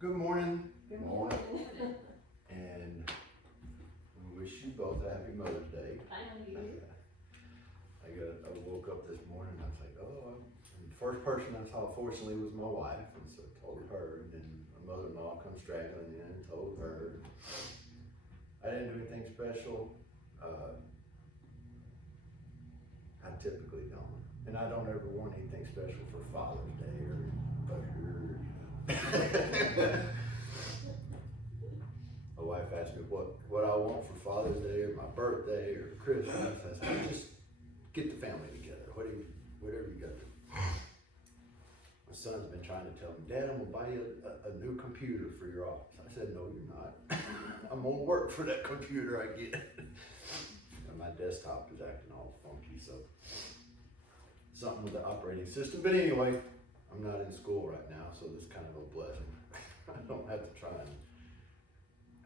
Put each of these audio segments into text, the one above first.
Good morning. Good morning. And we wish you both a happy Mother's Day. Thank you. I woke up this morning and I was like, oh, and the first person I saw fortunately was my wife, and so I told her, and then my mother-in-law comes straggling in and told her. I didn't do anything special. I typically don't. And I don't ever want anything special for Father's Day or my wife asked me what I want for Father's Day or my birthday or Christmas. I said, just get the family together, whatever you got to do. My son's been trying to tell me, Dad, I'm gonna buy you a new computer for your office. I said, no, you're not. I'm gonna work for that computer I get. And my desktop is acting all funky, so something with the operating system. But anyway, I'm not in school right now, so this is kind of a blessing. I don't have to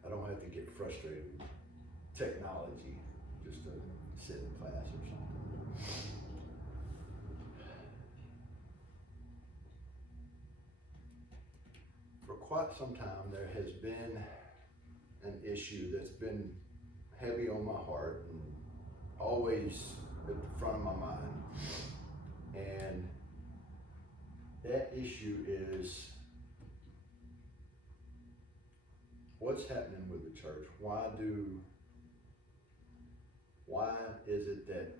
I don't have to get frustrated with technology just to sit in class or something. For quite some time, there has been an issue that's been heavy on my heart and always at the front of my mind. And that issue is what's happening with the church? Why is it that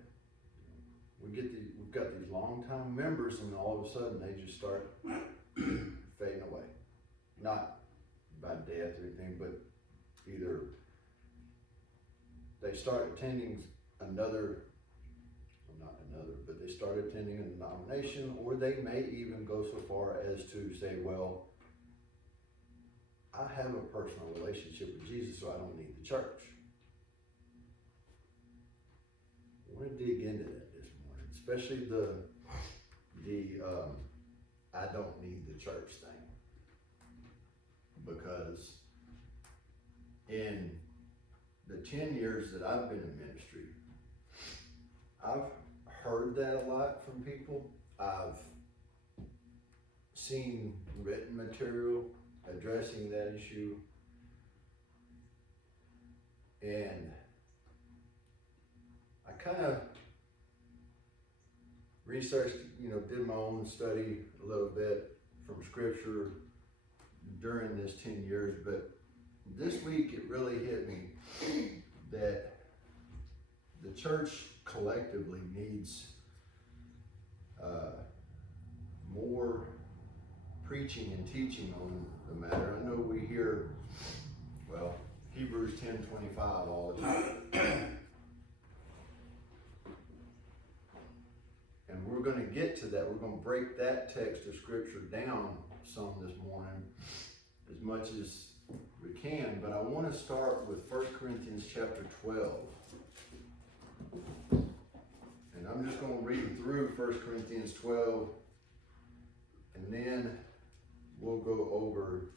we've got these longtime members and all of a sudden they just start fading away? Not by death or anything, but either they start attending but they start attending a denomination, or they may even go so far as to say, well, I have a personal relationship with Jesus, so I don't need the church. I want to dig into that this morning, especially the I don't need the church thing. Because in the 10 years that I've been in ministry, I've heard that a lot from people. I've seen written material addressing that issue, and I kind of researched, did my own study a little bit from scripture during this 10 years, but this week it really hit me that the church collectively needs more preaching and teaching on the matter. I know we hear, Hebrews 10:25 all the time. And we're going to get to that. We're going to break that text of scripture down some this morning as much as we can. But I want to start with 1 Corinthians chapter 12. And I'm just going to read through 1 Corinthians 12, and then we'll go over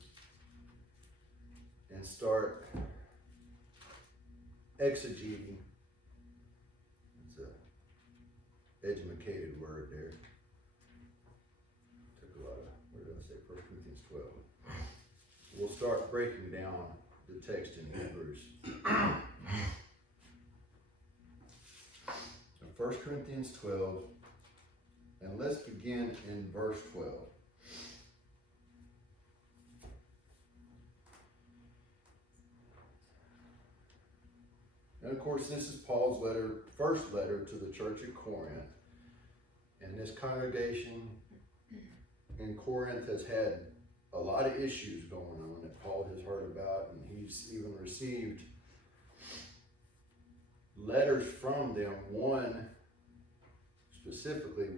and start exegeting. It's an educated word there. Took a lot of, where did I say, 1 Corinthians 12. We'll start breaking down the text in Hebrews. 1 Corinthians 12, and let's begin in verse 12. And of course, this is Paul's first letter to the church at Corinth. And this congregation in Corinth has had a lot of issues going on that Paul has heard about, and he's even received letters from them. One specifically,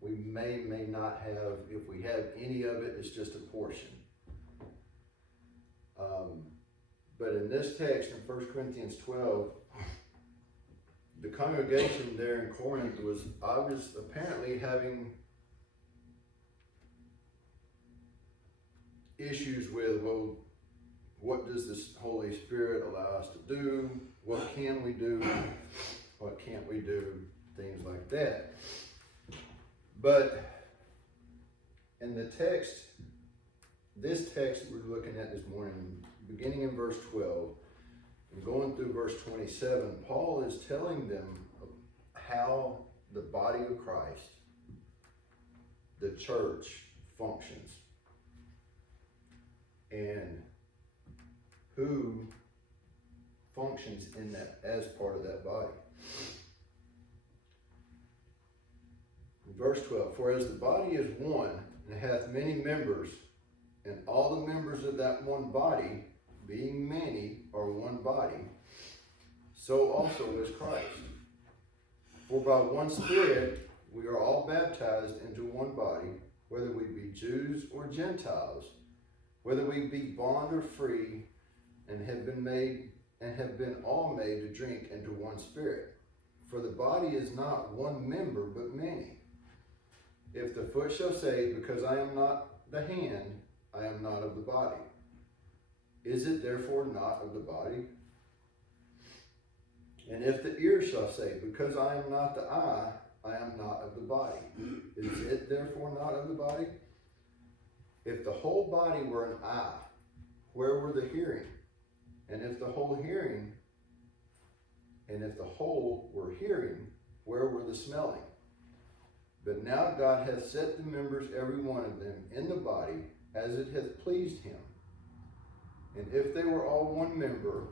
we may not have, if we have any of it, it's just a portion. But in this text in 1 Corinthians 12, the congregation there in Corinth was apparently having issues with, well, what does this Holy Spirit allow us to do? What can we do? What can't we do? Things like that. But in the text this text we're looking at this morning, beginning in verse 12 and going through verse 27, Paul is telling them how the body of Christ, the church, functions and who functions in that as part of that body. In verse 12, for as the body is one and hath many members, and all the members of that one body, being many, are one body, so also is Christ. For by one Spirit we are all baptized into one body, whether we be Jews or Gentiles, whether we be bond or free, and have been all made to drink into one Spirit. For the body is not one member, but many. If the foot shall say, because I am not the hand, I am not of the body, is it therefore not of the body? And if the ear shall say, because I am not the eye, I am not of the body, is it therefore not of the body? If the whole body were an eye, where were the hearing? And if the whole were hearing, where were the smelling? But now God hath set the members, every one of them, in the body, as it hath pleased him. And if they were all one member,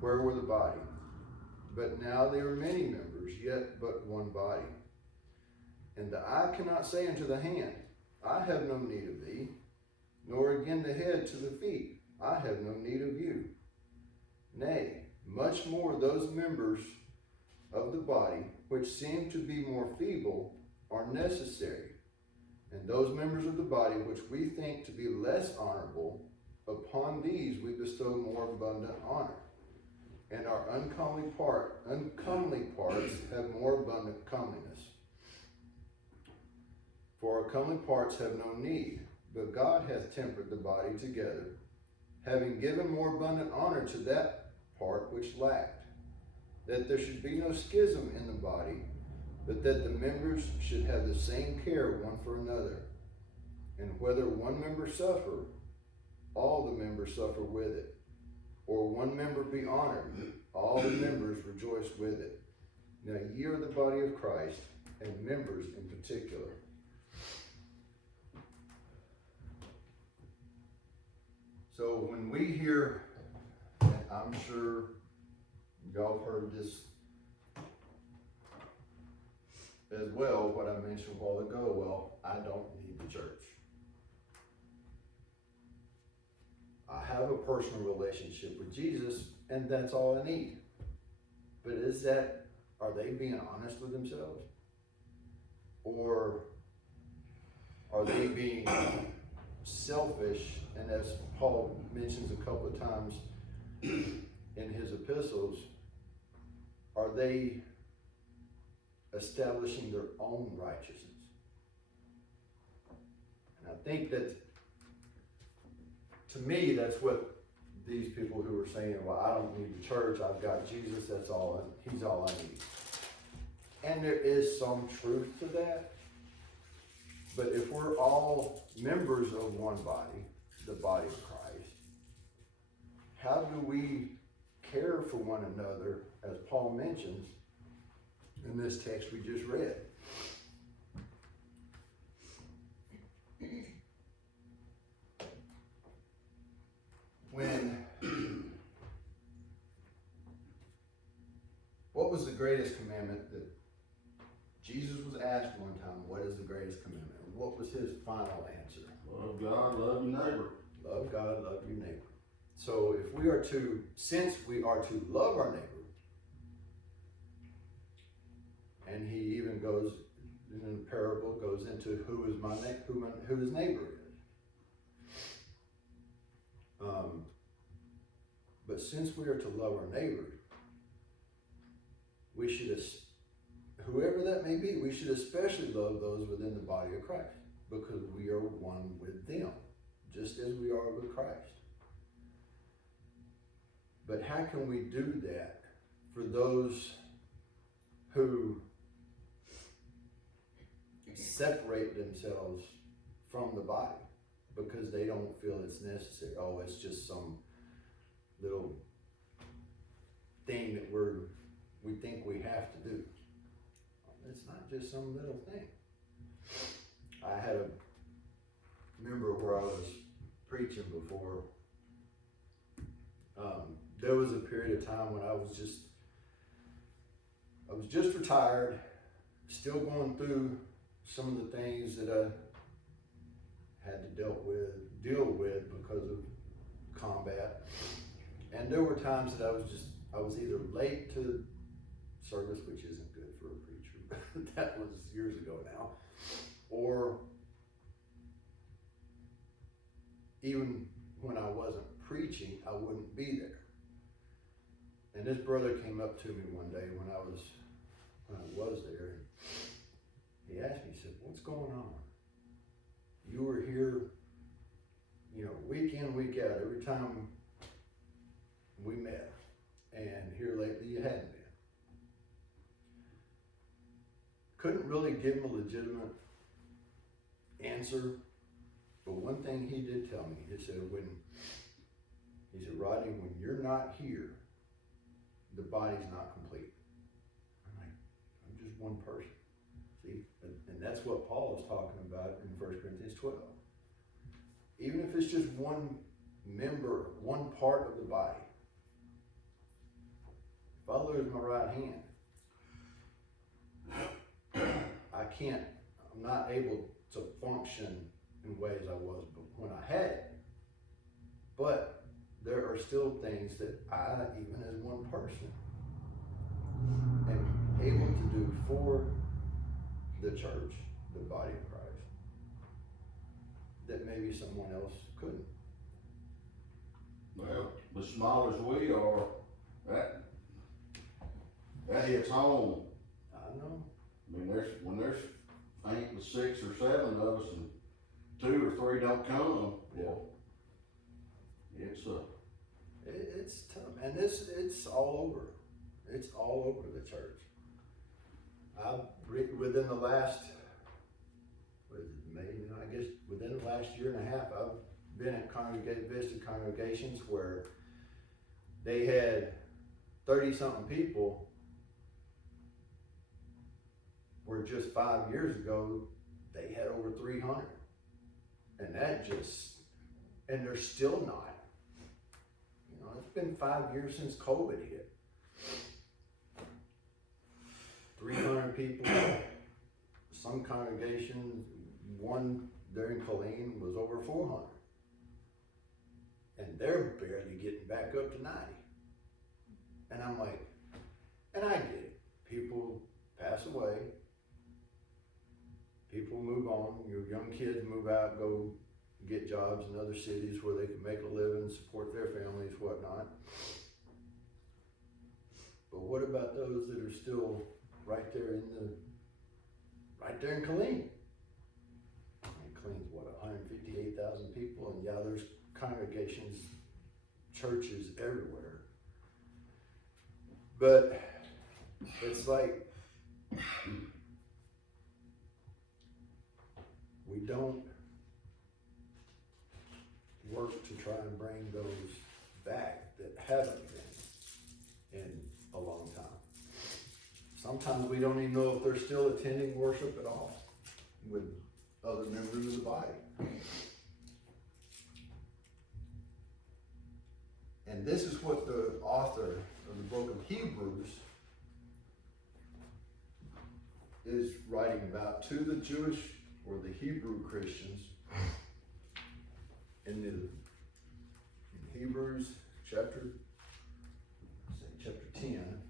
where were the body? But now they are many members, yet but one body. And the eye cannot say unto the hand, I have no need of thee, nor again the head to the feet, I have no need of you. Nay, much more those members of the body which seem to be more feeble are necessary, and those members of the body which we think to be less honorable, upon these we bestow more abundant honor. And our uncomely parts have more abundant comeliness. For our comely parts have no need, but God hath tempered the body together, having given more abundant honor to that part which lacked, that there should be no schism in the body, but that the members should have the same care one for another. And whether one member suffer, all the members suffer with it. Or one member be honored, all the members rejoice with it. Now ye are the body of Christ, and members in particular. So when we hear, and I'm sure y'all have heard this as well, what I mentioned a while ago, well, I don't need the church. I have a personal relationship with Jesus, and that's all I need. But are they being honest with themselves? Or are they being selfish? And as Paul mentions a couple of times in his epistles, are they establishing their own righteousness? And I think that, to me, that's what these people who are saying, well, I don't need the church, I've got Jesus, he's all I need. And there is some truth to that. But if we're all members of one body, the body of Christ, how do we care for one another, as Paul mentions in this text we just read? What was the greatest commandment that Jesus was asked one time? What is the greatest commandment? What was his final answer? Love God, love your neighbor. Love God, love your neighbor. So since we are to love our neighbor, and he even goes in the parable, goes into who his neighbor is. But since we are to love our neighbor, we should, whoever that may be, we should especially love those within the body of Christ, because we are one with them, just as we are with Christ. But how can we do that for those who separate themselves from the body? because they don't feel it's necessary. Oh, it's just some little thing that we think we have to do. It's not just some little thing. I had a member where I was preaching before. There was a period of time when I was just retired, still going through some of the things that I had to deal with because of combat. And there were times that I was either late to service, which isn't good for a preacher, but that was years ago now, or even when I wasn't preaching, I wouldn't be there. And this brother came up to me one day when I was there, and he asked me, he said, "What's going on? You were here, week in, week out, every time we met, and here lately you hadn't been." Couldn't really give him a legitimate answer, but one thing he did tell me, he said, "Rodney, when you're not here, the body's not complete." I'm like, I'm just one person. See, and that's what Paul is talking about in 1 Corinthians 12. Even if it's just one member, one part of the body. If I lose my right hand, I'm not able to function in ways I was when I had it. But there are still things that I, even as one person, am able to do for the church, the body of Christ, that maybe someone else couldn't. Well, as small as we are, that hits home. I know. I mean, when there's 8 to 6 or 7 of us and 2 or 3 don't come, well, it's tough, and it's all over. It's all over the church. Within the last, within the last year and a half, I've been at visited congregations where they had 30-something people, where just 5 years ago they had over 300, and and they're still not. It's been 5 years since COVID hit. 300 people. Some congregations, one there in Killeen was over 400. And they're barely getting back up to 90. And I'm like, and I get it. People pass away. People move on. Your young kids move out, go get jobs in other cities where they can make a living, support their families, whatnot. But what about those that are still right there in Killeen? Killeen's 158,000 people, and yeah, there's congregations, churches everywhere. But it's like we don't work to try and bring those back that haven't been in a long time. Sometimes we don't even know if they're still attending worship at all with other members of the body. And this is what the author of the book of Hebrews is writing about to the Jewish or the Hebrew Christians in Hebrews chapter 10.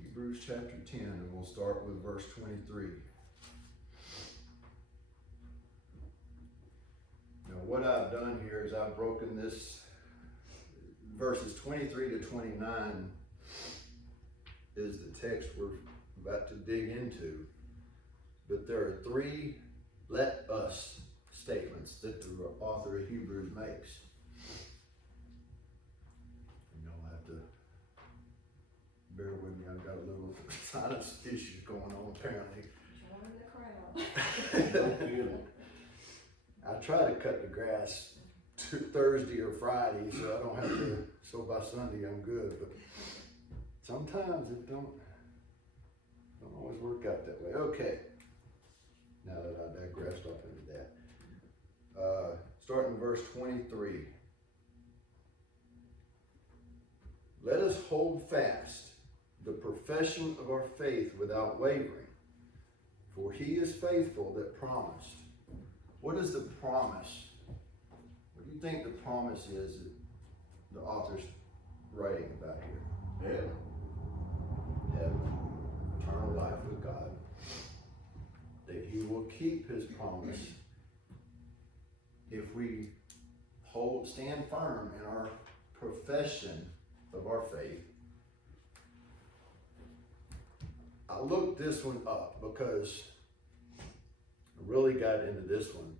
Hebrews chapter 10, and we'll start with verse 23. Now, what I've done here is I've broken this, verses 23 to 29 is the text we're about to dig into. But there are 3 let us statements that the author of Hebrews makes. And you'll have to sinus issues going on apparently. Join the crowd. No kidding. I try to cut the grass Thursday or Friday, so I don't have to, so by Sunday I'm good, but sometimes it don't always work out that way. Okay, now that I digressed off into that. Starting in verse 23. Let us hold fast the profession of our faith without wavering, for he is faithful that promised. What is the promise? What do you think the promise is that the author's writing about here? Heaven. Heaven, eternal life with God. That he will keep his promise if we stand firm in our profession of our faith. I looked this one up because I really got into this one.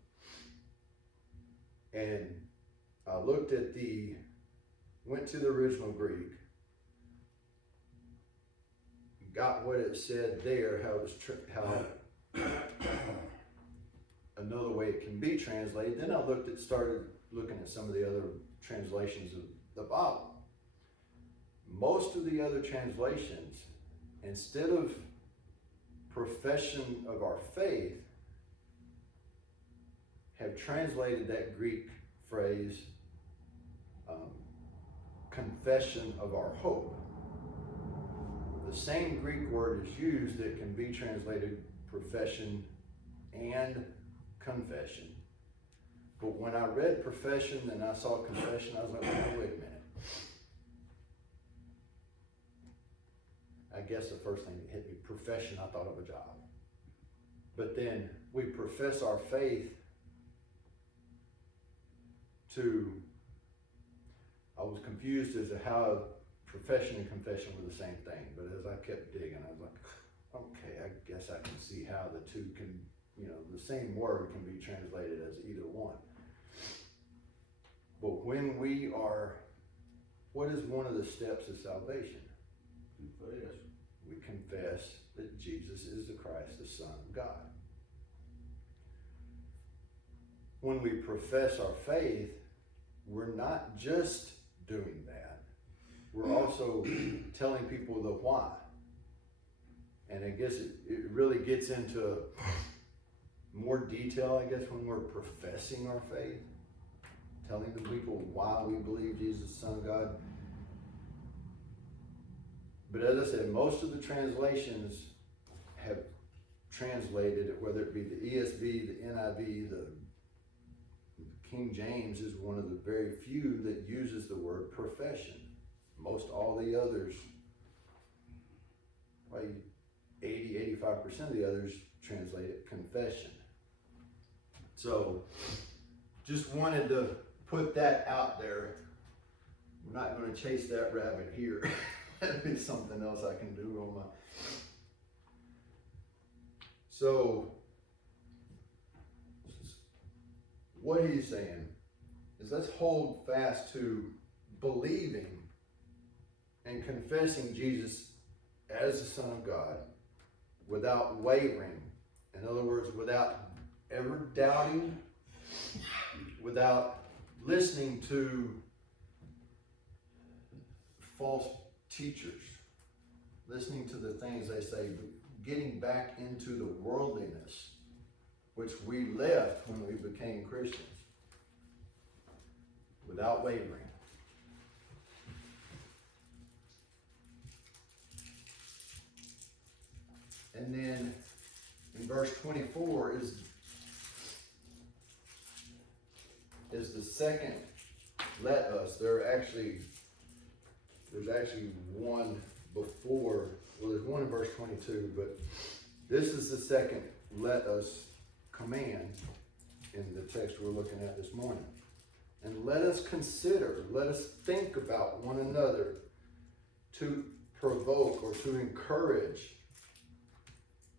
And I looked at went to the original Greek, got what it said there, how another way it can be translated. Then I started looking at some of the other translations of the Bible. Most of the other translations, instead of profession of our faith, have translated that Greek phrase, confession of our hope. The same Greek word is used that can be translated profession and confession. But when I read profession and I saw confession, I was like, oh, wait a minute. I guess the first thing that hit me, profession, I thought of a job. But then we profess our faith I was confused as to how profession and confession were the same thing. But as I kept digging, I was like, okay, I guess I can see how the two can, the same word can be translated as either one. But when what is one of the steps of salvation? Confess. We confess that Jesus is the Christ, the Son of God. When we profess our faith, we're not just doing that. We're also telling people the why. And I guess it really gets into more detail, I guess, when we're professing our faith, telling the people why we believe Jesus is the Son of God. But as I said, most of the translations have translated it, whether it be the ESV, the NIV, the King James is one of the very few that uses the word profession. Most all the others, probably 80-85% of the others translate it confession. So just wanted to put that out there. We're not going to chase that rabbit here. That'd be something else I can do on my. So what he's saying is let's hold fast to believing and confessing Jesus as the Son of God without wavering. In other words, without ever doubting, without listening to false teachers, listening to the things they say, getting back into the worldliness which we left when we became Christians, without wavering. And then in verse 24 is the second let us. There's actually one before, well, there's one in verse 22, but this is the second let us command in the text we're looking at this morning. And let us consider, let us think about one another to provoke or to encourage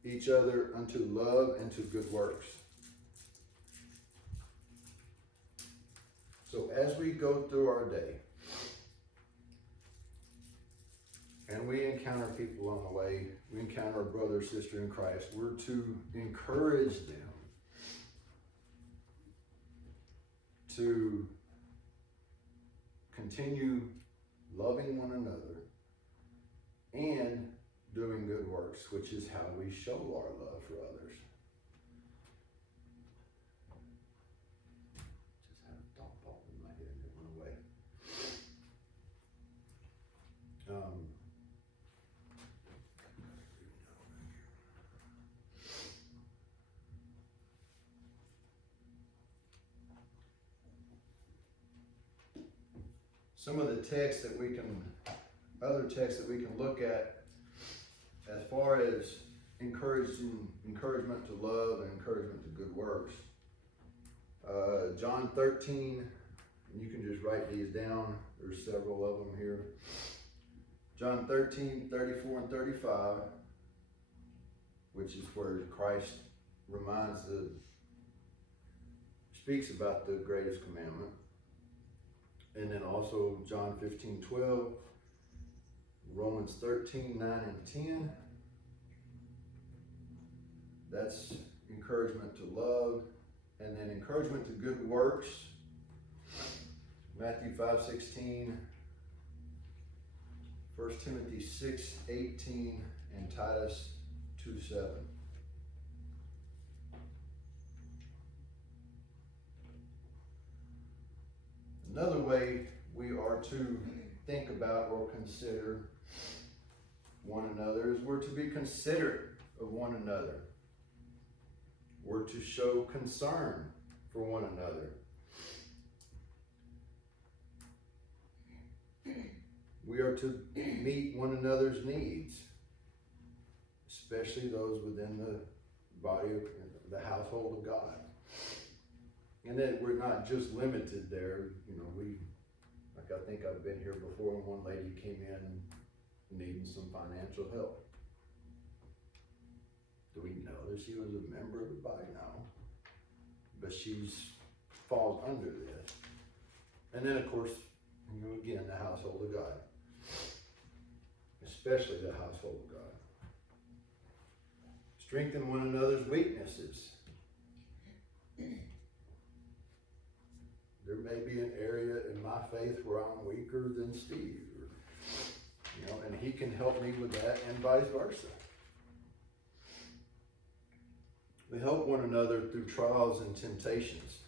each other unto love and to good works. So as we go through our day, and we encounter people on the way, we encounter a brother or sister in Christ, we're to encourage them to continue loving one another and doing good works, which is how we show our love for others. Just had a thought pop in my head and it went away. Some of the texts that we can, other texts that we can look at as far as encouragement to love and encouragement to good works. John 13, and you can just write these down. There's several of them here. John 13, 34 and 35, which is where Christ speaks about the greatest commandment. And then also John 15, 12, Romans 13, 9 and 10. That's encouragement to love. And then encouragement to good works. Matthew 5, 16, 1 Timothy 6, 18, and Titus 2, 7. Another way we are to think about or consider one another is we're to be considerate of one another. We're to show concern for one another. We are to meet one another's needs, especially those within the body of the household of God. And then we're not just limited there. You know, I think I've been here before, and one lady came in needing some financial help. Do we know that she was a member of the body? No. But falls under this. And then, of course, again, the household of God. Especially the household of God. Strengthen one another's weaknesses. There may be an area in my faith where I'm weaker than Steve. And he can help me with that, and vice versa. We help one another through trials and temptations.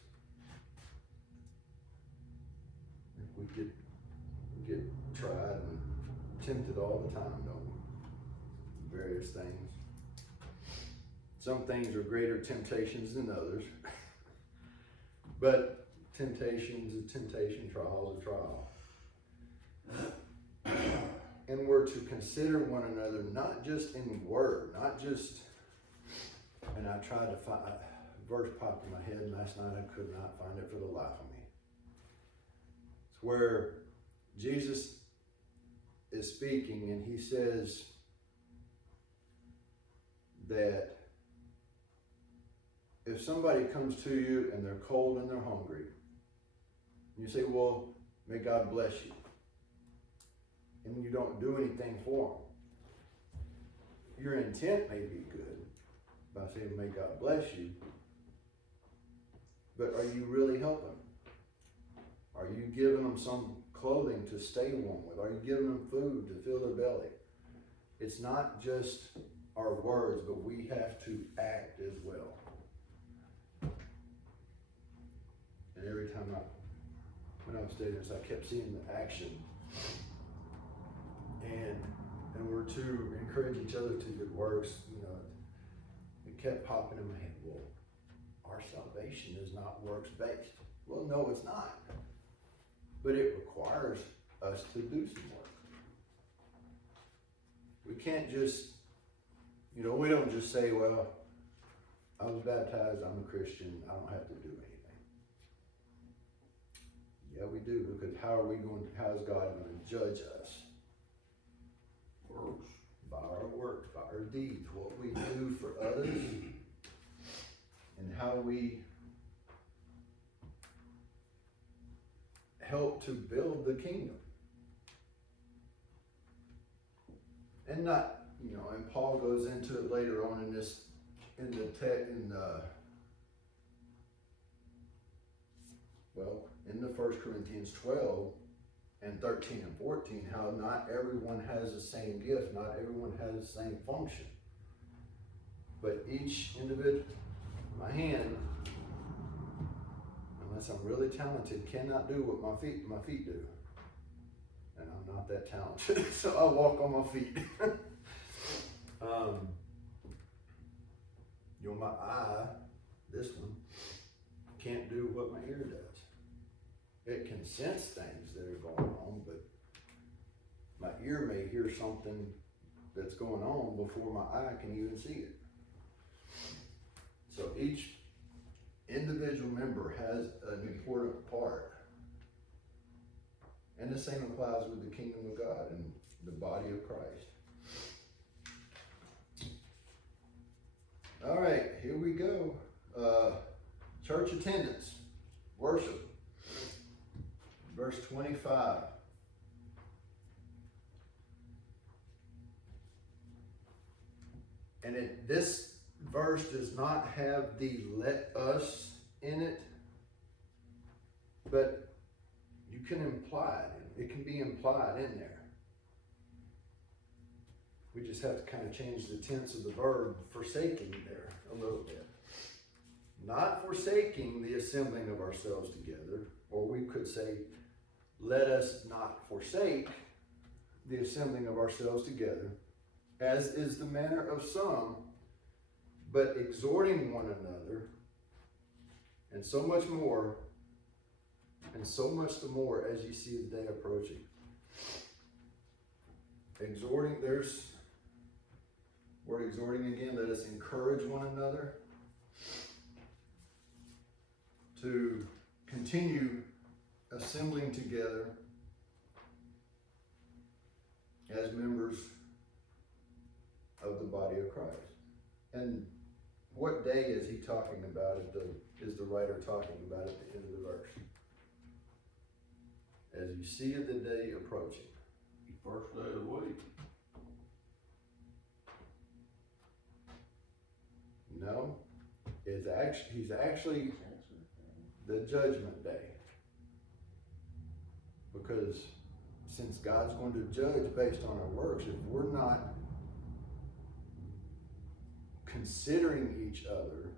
We get tried and tempted all the time, don't we? Various things. Some things are greater temptations than others. But temptation is a temptation, trial is a trial. And we're to consider one another, not just in word, not just, and I tried to find, a verse popped in my head last night, I could not find it for the life of me. It's where Jesus is speaking and he says that if somebody comes to you and they're cold and they're hungry, you say, well, may God bless you. And you don't do anything for them. Your intent may be good by saying, may God bless you. But are you really helping? Are you giving them some clothing to stay warm with? Are you giving them food to fill their belly? It's not just our words, but we have to act as well. And every time when I was studying this, I kept seeing the action. And we're to encourage each other to good works. It kept popping in my head, well, our salvation is not works-based. Well, no, it's not. But it requires us to do some work. We can't just, we don't just say, well, I was baptized, I'm a Christian, I don't have to do anything. Yeah, we do, because how is God going to judge us? Works. By our works, by our deeds, what we do for others, and how we help to build the kingdom. And not, you know, and Paul goes into it later on in this, in the in the 1 Corinthians 12 and 13 and 14, how not everyone has the same gift, not everyone has the same function. But each individual, my hand, unless I'm really talented, cannot do what my feet do. And I'm not that talented, so I walk on my feet. You know, my eye, this one, can't do what my ear does. It can sense things that are going on, but my ear may hear something that's going on before my eye can even see it. So each individual member has an important part. And the same applies with the kingdom of God and the body of Christ. All right, here we go. Church attendance, worship. Verse 25. And this verse does not have the let us in it, but you can imply it. It can be implied in there. We just have to kind of change the tense of the verb forsaking there a little bit. Not forsaking the assembling of ourselves together, or we could say, let us not forsake the assembling of ourselves together, as is the manner of some, but exhorting one another, and so much more, and so much the more as you see the day approaching. Exhorting, there's word exhorting again, let us encourage one another to continue assembling together as members of the body of Christ. And what day is he talking about, is the writer talking about at the end of the verse? As you see the day approaching. The first day of the week. No, he's actually the judgment day. Because since God's going to judge based on our works, if we're not considering each other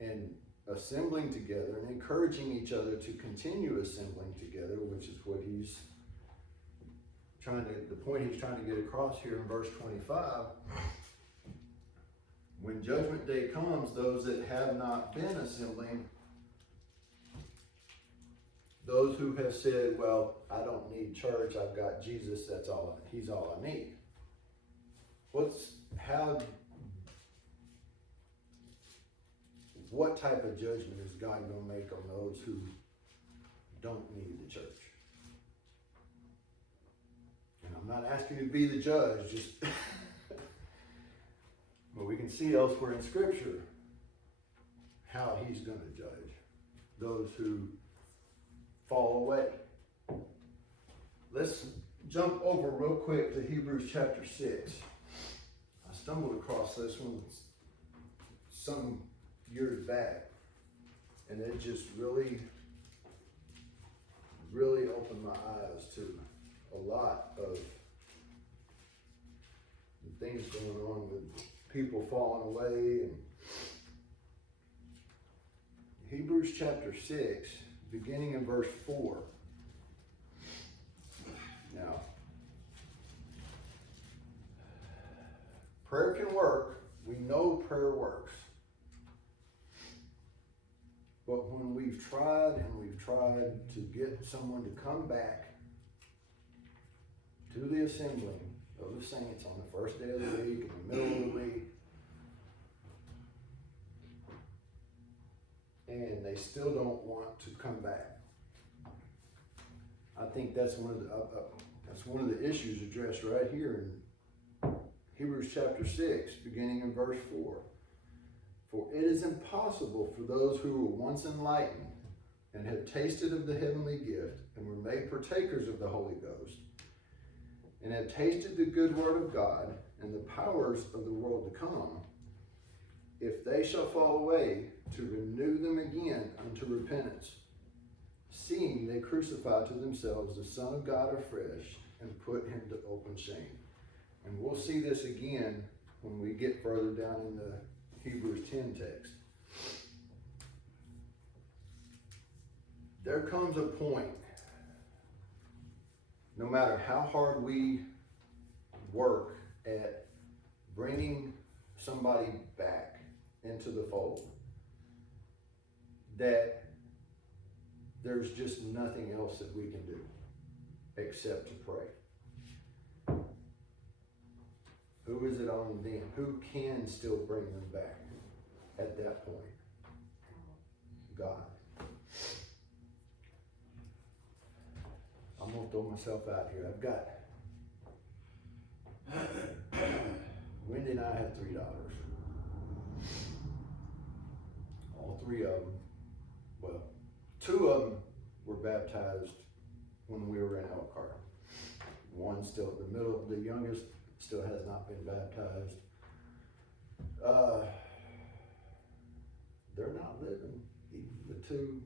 and assembling together and encouraging each other to continue assembling together, which is what the point he's trying to get across here in verse 25, when judgment day comes, those that have not been assembling, those who have said, well, I don't need church, I've got Jesus, he's all I need. What type of judgment is God going to make on those who don't need the church? And I'm not asking you to be the judge, just but we can see elsewhere in Scripture how he's going to judge those who fall away. Let's jump over real quick to Hebrews chapter 6. I stumbled across this one some years back, and it just really opened my eyes to a lot of things going on with people falling away. And Hebrews chapter 6, beginning in verse 4. Now, prayer can work. We know prayer works. But when we've tried to get someone to come back to the assembling of the saints on the first day of the week, in the middle of the week, and they still don't want to come back, I think that's one of the issues addressed right here in Hebrews chapter 6, beginning in verse 4. For it is impossible for those who were once enlightened and have tasted of the heavenly gift and were made partakers of the Holy Ghost and have tasted the good word of God and the powers of the world to come, if they shall fall away, to renew them again unto repentance, seeing they crucify to themselves the Son of God afresh and put him to open shame. And we'll see this again when we get further down in the Hebrews 10 text. There comes a point, no matter how hard we work at bringing somebody back into the fold, that there's just nothing else that we can do except to pray. Who is it on them? Who can still bring them back at that point? God. I'm gonna throw myself out here. I've got Wendy and I have 3 daughters. All 3 of them, well, 2 of them were baptized when we were in Elkhart. One still, the youngest still has not been baptized. They're not living. The 2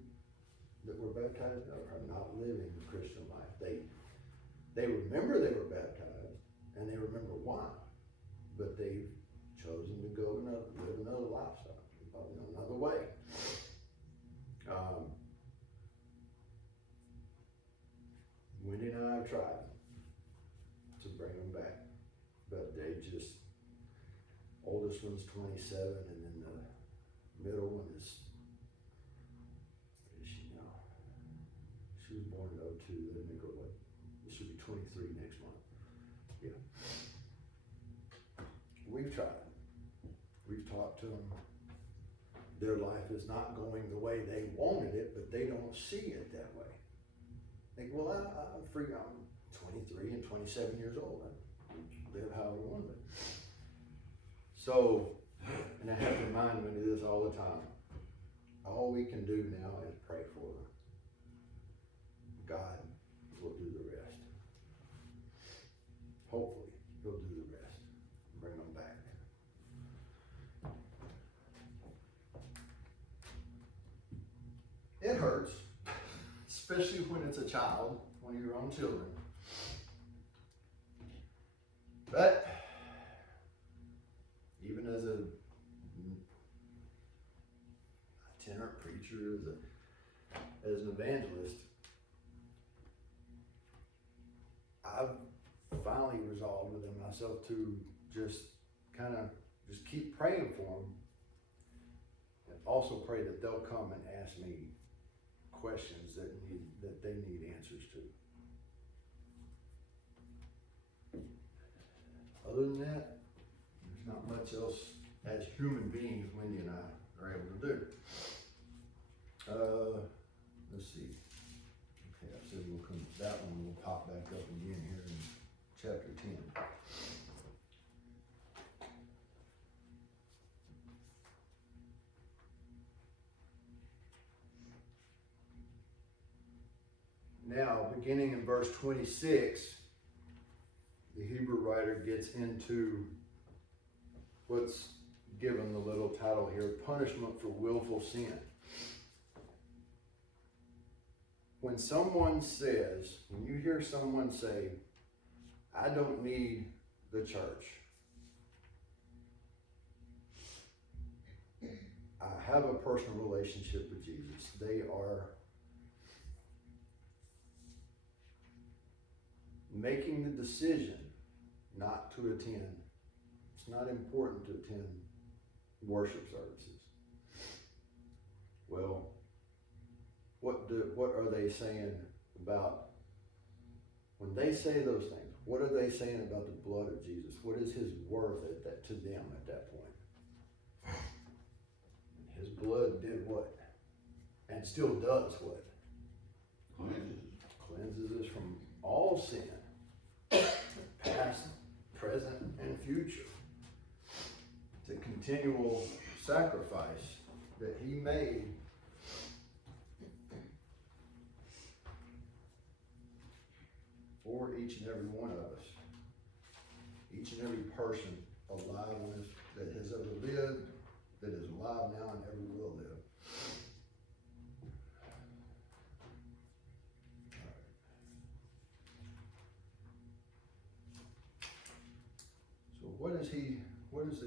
that were baptized are not living the Christian life. They remember they were baptized, and they remember why, but they've chosen to go live another lifestyle, another way. Wendy and I have tried to bring them back, but they just, oldest one's 27, and then the middle one is, what is she now? She was born in 02, they make her what? She'll be 23 next month. Yeah. We've tried. We've talked to them. Their life is not going the way they wanted it, but they don't see it that way. Think, well, I'm free. I'm 23 and 27 years old. I live however I want to live. So, and I have to remind me of this all the time. All we can do now is pray for them. God will do the rest. Hopefully, he'll do the rest. Bring them back. It hurts, especially when it's a child, one of your own children. But even as a itinerant preacher, as an evangelist, I've finally resolved within myself to just kind of just keep praying for them, and also pray that they'll come and ask me questions that they need answers to. Other than that, there's not much else as human beings Wendy and I are able to do. Let's see. Okay, I said that one will pop back up again here in chapter 10. Now, beginning in verse 26, the Hebrew writer gets into what's given the little title here, punishment for willful sin. When you hear someone say, I don't need the church, I have a personal relationship with Jesus, they are making the decision not to attend. It's not important to attend worship services. Well, what are they saying about, when they say those things, what are they saying about the blood of Jesus? What is his worth to them at that point? His blood did what? And still does what? Cleanses us from all sin, past, present, and future. It's a continual sacrifice that he made for each and every one of us. each and every person alive on this, that has ever lived, that is alive now and ever will live. So what does the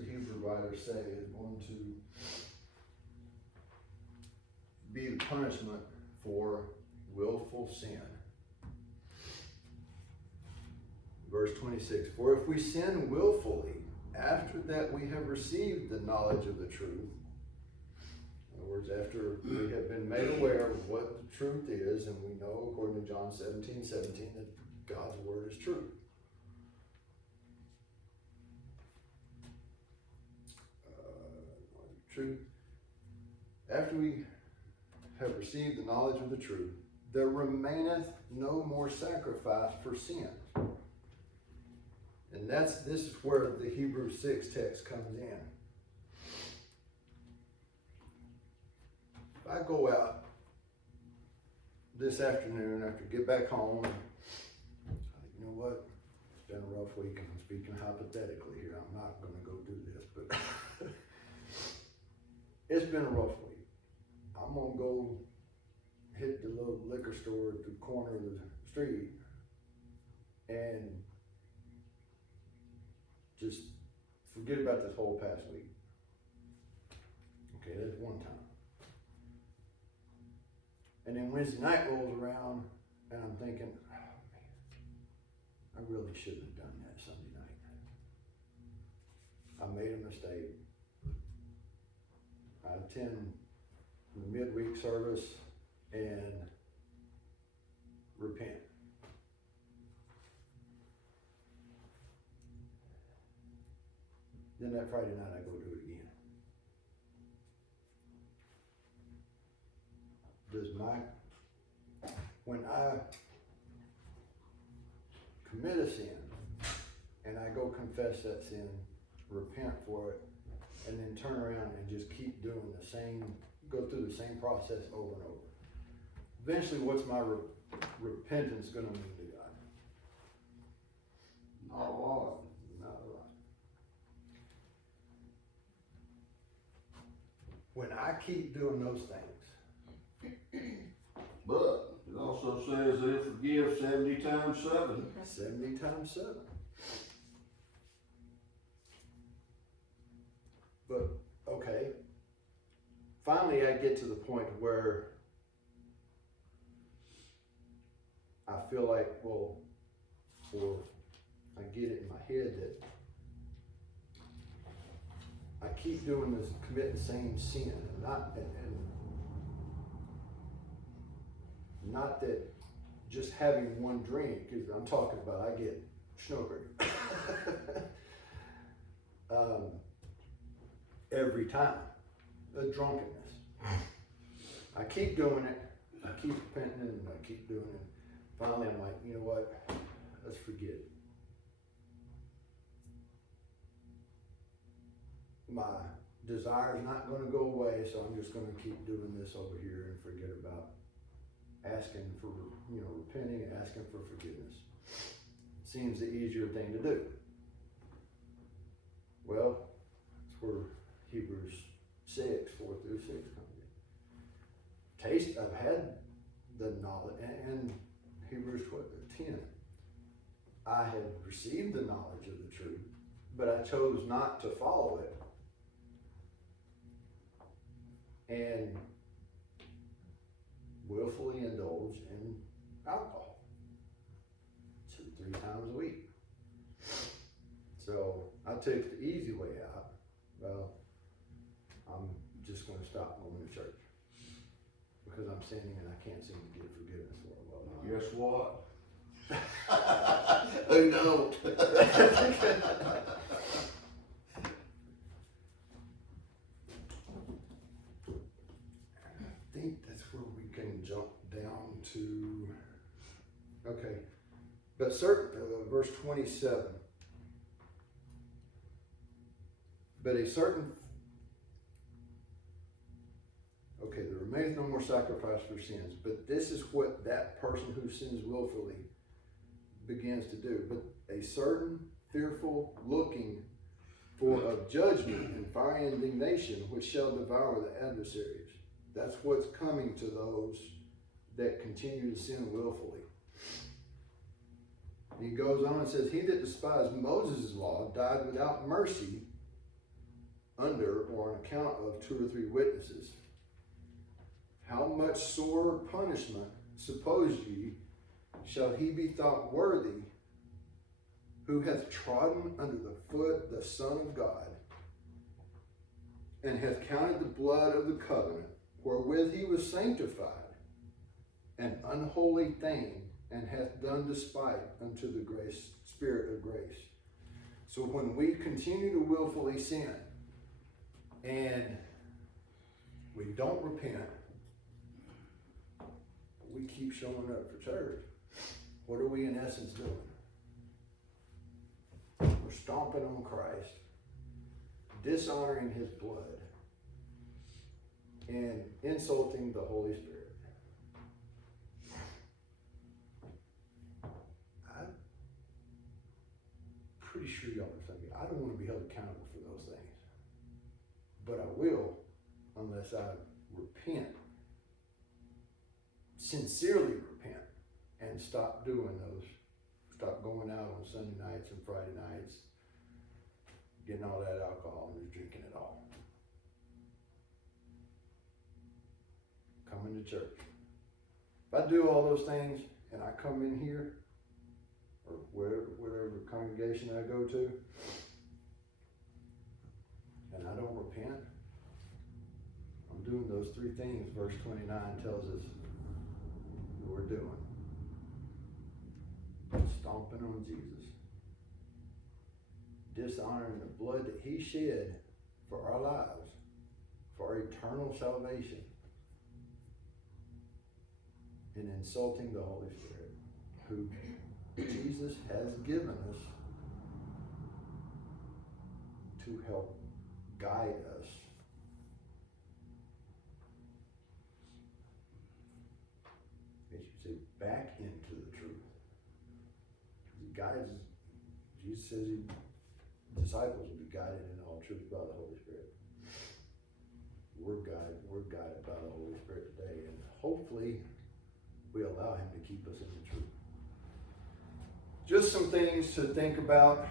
Hebrew writer say is going to be the punishment for willful sin? Verse 26, for if we sin willfully, after that we have received the knowledge of the truth, in other words, after we have been made aware of what the truth is, and we know, according to John 17:17, that God's word is true. Truth. After we have received the knowledge of the truth, there remaineth no more sacrifice for sins. And this is where the Hebrews 6 text comes in. If I go out this afternoon after I get back home, you know what? It's been a rough week, and I'm speaking hypothetically here. I'm not going to go do this, but it's been a rough week. I'm going to go hit the little liquor store at the corner of the street and just forget about this whole past week. Okay, that's one time. And then Wednesday night rolls around and I'm thinking, oh man, I really shouldn't have done that Sunday night. I made a mistake. I attend the midweek service and repent. Then that Friday night I go do it again. When I commit a sin and I go confess that sin, repent for it, and then turn around and just keep doing go through the same process over and over. Eventually, what's my repentance going to mean to God? Not a lot. Not a lot. When I keep doing those things, But it also says that it forgives 70 times 7. 70 times 7. But, okay, finally I get to the point where I feel like, or I get it in my head that I keep doing this, committing the same sin, and not that just having one drink, because I'm talking about I get snookered every time, the drunkenness. I keep doing it, I keep repenting, and I keep doing it. Finally, I'm like, you know what? Let's forget it. My desire's not going to go away, so I'm just going to keep doing this over here and forget about asking for, repenting and asking for forgiveness. Seems the easier thing to do. Well, that's where Hebrews 6, 4 through 6 comes in. I've had the knowledge, and Hebrews 10. I had received the knowledge of the truth, but I chose not to follow it. And willfully indulge in alcohol 2-3 times a week. So I took the easy way out. Well, I'm just going to stop going to church because I'm sinning and I can't seem to get forgiveness for it. Well, Guess what? who knows? I think that's where we can jump down to, okay, but verse 27, but a certain, okay, there remains no more sacrifice for sins, but this is what that person who sins willfully begins to do. But a certain fearful looking for of judgment and fiery indignation, which shall devour the adversaries. That's what's coming to those that continue to sin willfully. And he goes on and says, he that despised Moses' law died without mercy under or on account of 2 or 3 witnesses. How much sore punishment, suppose ye, shall he be thought worthy, who hath trodden under the foot the Son of God, and hath counted the blood of the covenant, wherewith he was sanctified, an unholy thing, and hath done despite unto the grace, Spirit of grace. So when we continue to willfully sin, and we don't repent, we keep showing up for church, what are we in essence doing? We're stomping on Christ, dishonoring his blood, and insulting the Holy Spirit. I'm pretty sure y'all are thinking, I don't want to be held accountable for those things. But I will, unless I repent, sincerely repent, and stop doing those. Stop going out on Sunday nights and Friday nights, getting all that alcohol and just drinking it all. Coming to church. If I do all those things and I come in here, or whatever congregation I go to, and I don't repent, I'm doing those 3 things verse 29 tells us that we're doing. Stomping on Jesus, dishonoring the blood that he shed for our lives, for our eternal salvation, and insulting the Holy Spirit, who Jesus has given us to help guide us. As you say, back into the truth. Guides, Jesus says disciples will be guided in all truth by the Holy Spirit. We're guided by the Holy Spirit today, and hopefully we allow him to keep us in the truth. Just some things to think about,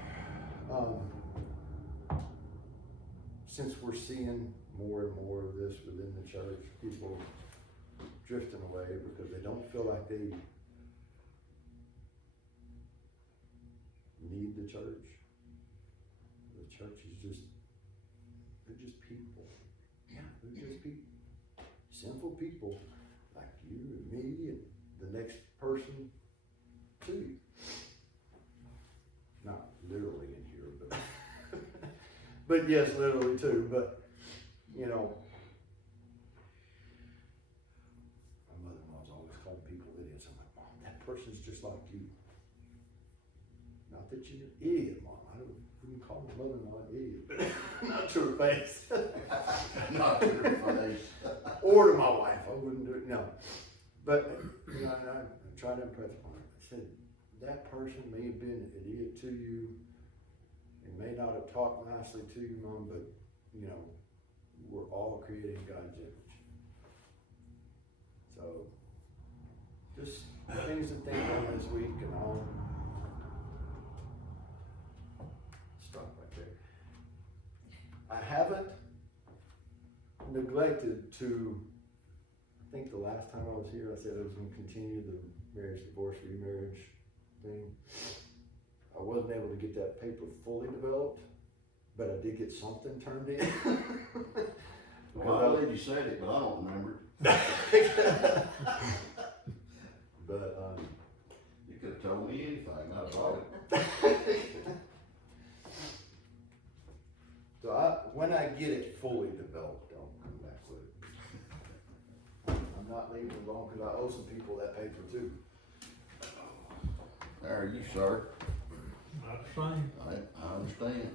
since we're seeing more and more of this within the church, people drifting away because they don't feel like they need the church. The church is they're just people. Yeah, they're just people. Simple people like you and me and the next person to you. Not literally in here, but but yes, literally too. But you know, my mother-in-law's always calling people idiots. I'm like, Mom, that person's just like you. Not that you're an idiot, Mom. I wouldn't call my mother-in-law an idiot, but not to her face. Not to her face. Or to my wife, I wouldn't do it. No, but you know, I try to impress upon her. I said, that person may have been an idiot to you, and may not have talked nicely to you, Mom, but you know, we're all created in God's image. So, just things to think on this week, and I'll stop right there. I haven't neglected to, I think the last time I was here, I said I was going to continue the marriage, divorce, remarriage thing. I wasn't able to get that paper fully developed, but I did get something turned in. Well, I believe you said it, but I don't remember. But You could have told me anything, I'd have bought it. so when I get it fully developed, I'll come back with it. I'm not leaving it alone because I owe some people that paper too. There, you sir. Not the same. I understand.